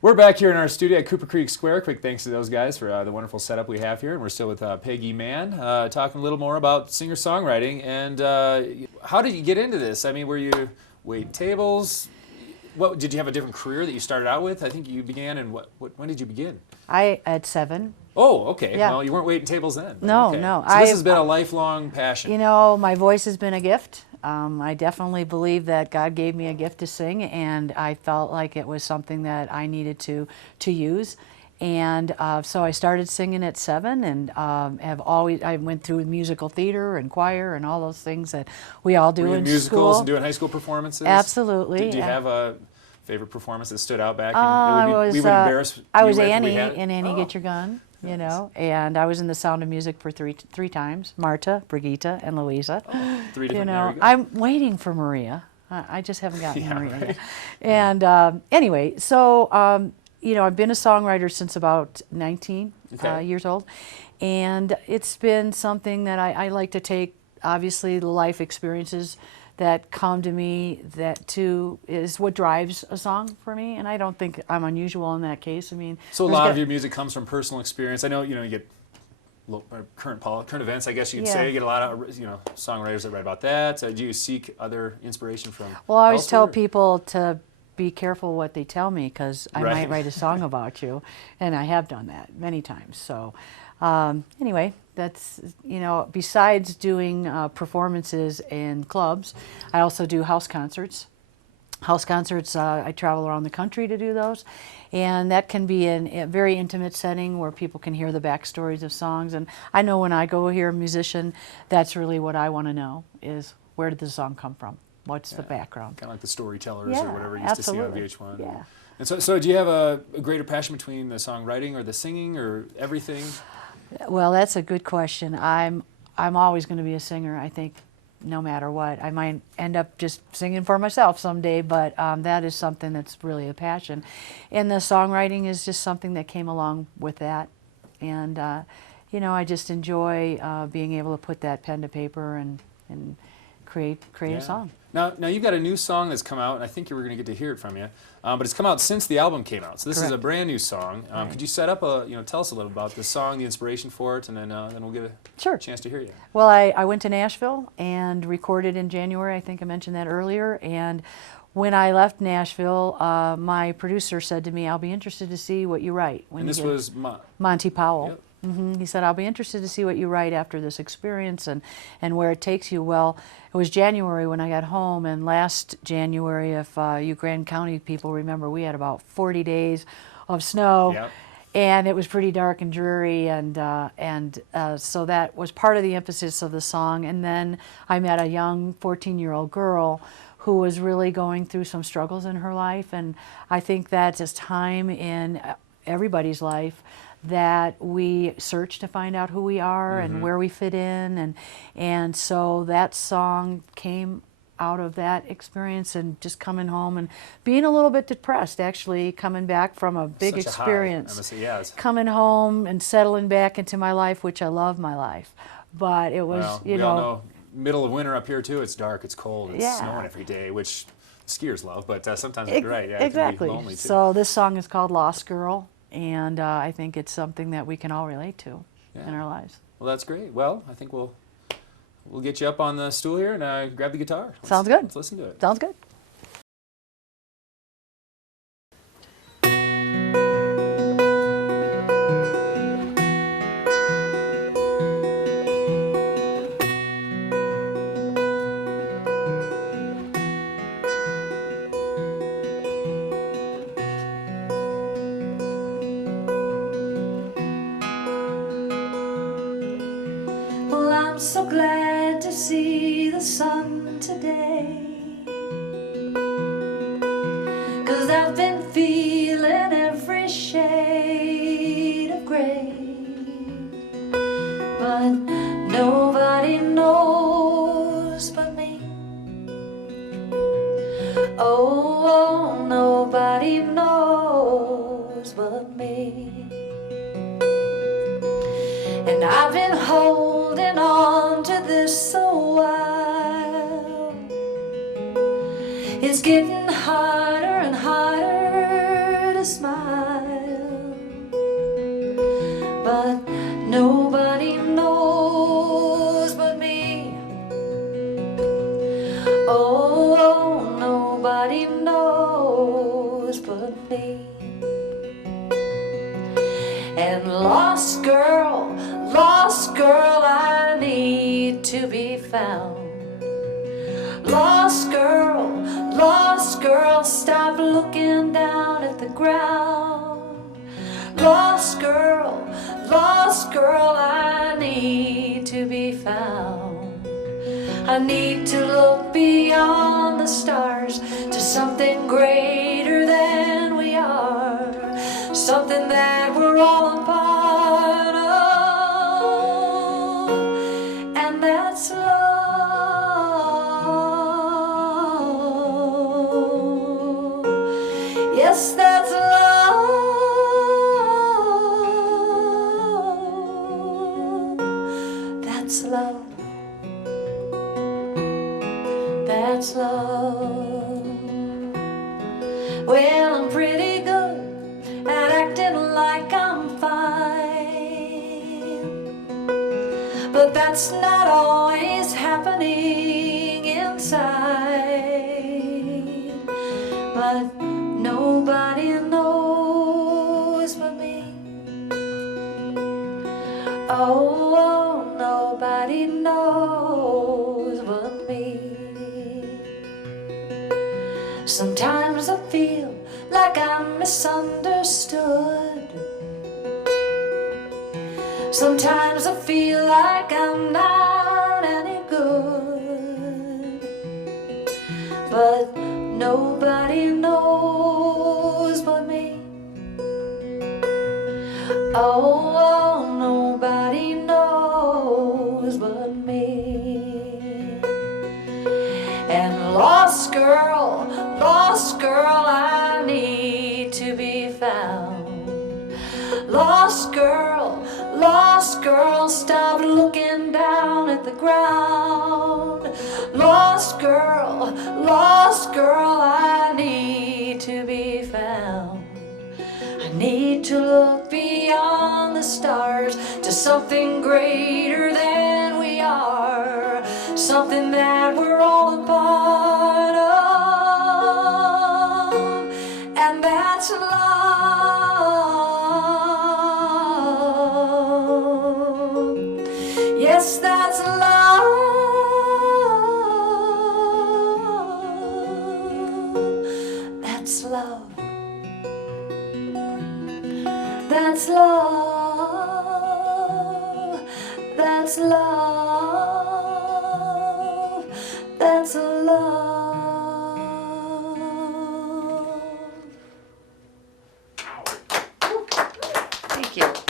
We're back here in our studio at Cooper Creek Square. Quick thanks to those guys for the wonderful setup we have here. And we're still with Peggy Mann, talking a little more about singer-songwriting. And how did you get into this? I mean, were you waiting tables? What did you have a different career that you started out with? I think you began in when did you begin? I at 7. Oh, okay. Yeah. Well, you weren't waiting tables then. No, okay. no. So this has been a lifelong passion. You know, my voice has been a gift. I definitely believe that God gave me a gift to sing, and I felt like it was something that I needed to use. And so I started singing at 7, and I went through musical theater and choir and all those things that we all do Were you in musicals school. and doing high school performances? Absolutely. Did you have a favorite performance that stood out back? We would embarrass I was you if Annie we had it? in Annie Get Your Gun, you know, and I was in The Sound of Music for three times. Marta, Brigitte, and Louisa. Oh, 3 different. You know, there you go. I'm waiting for Maria. I just haven't gotten Yeah, Maria right. yet. And anyway, so you know, I've been a songwriter since about 19 Okay. years old, and it's been something that I like to take. Obviously, the life experiences that come to me, that too is what drives a song for me, and I don't think I'm unusual in that case. I mean, So a lot of your music comes from personal experience. I know you get current events, I guess you could say. You get a lot of songwriters that write about that. Do you seek other inspiration from? Well, I always tell elsewhere? people to be careful what they tell me, because I Right. might write a song about you, and I have done that many times. So anyway, that's, you know, besides doing performances in clubs, I also do house concerts. House concerts, I travel around the country to do those, and that can be in a very intimate setting where people can hear the backstories of songs. And I know when I go hear a musician, that's really what I want to know, is where did the song come from? What's the background? Kind of like the storytellers Yeah, or whatever you used absolutely. to see on VH1. Yeah. And so do you have a greater passion between the songwriting or the singing or everything? Well, that's a good question. I'm always going to be a singer, I think, no matter what. I might end up just singing for myself someday, but that is something that's really a passion. And the songwriting is just something that came along with that. And, you know, I just enjoy being able to put that pen to paper and create a song. Now you've got a new song that's come out, and I think you were going to get to hear it from you. But it's come out since the album came out, so this is a Correct. brand new song. Right. Could you set up tell us a little about the song, the inspiration for it, and then we'll get a chance to hear you. Well, I went to Nashville and recorded in January. I think I mentioned that earlier. And when I left Nashville, my producer said to me, "I'll be interested to see what you write." And this was Monty Powell. Yep. He said, "I'll be interested to see what you write after this experience and where it takes you." Well, it was January when I got home, and last January, if you Grand County people remember, we had about 40 days of snow. Yep. And it was pretty dark and dreary, and so that was part of the emphasis of the song. And then I met a young 14-year-old girl who was really going through some struggles in her life, and I think that's a time in everybody's life that we search to find out who we are and where we fit in, and so that song came out of that experience, and just coming home and being a little bit depressed, actually, coming back from a big Such a high, experience. I must say, yeah, Coming home and settling back into my life, which I love my life, but it was, well, you we know, all know middle of winter up here too. It's dark, it's cold, it's Yeah. snowing every day, which skiers love, but sometimes you're right. Yeah, exactly. It can be lonely too. So this song is called "Lost Girl," and I think it's something that we can all relate to in our lives. Well, that's great. Well, I think we'll get you up on the stool here and grab the guitar. Sounds good. Let's listen to it. Sounds good. Well, I'm so glad to see the sun today, 'cause I've been feeling every shade of gray, but nobody knows but me. Oh, nobody knows but me. And I've been holding on to this a while. It's getting harder and harder to smile. me. And lost girl, I need to be found. Lost girl, stop looking down at the ground. Lost girl, I need to be found. I need to look beyond the stars to something greater than we are, something that we're all a part of, and that's love. Yes, that's love. That's love. That's love. Well, I'm pretty good at acting like I'm fine, but that's not always happening inside. But nobody knows but me. Oh, nobody knows but me. Sometimes I feel like I'm misunderstood. Sometimes I feel like I'm not any good. But nobody knows but me. Oh, nobody knows but me. And lost girl, I need to be found. Lost girl, stop looking down at the ground. Lost girl, I need to be found. I need to look beyond the stars to something greater than we are, something that we're all a part of, and that's love. Yes, that's love. That's love. That's love. That's love. That's love. Thank you.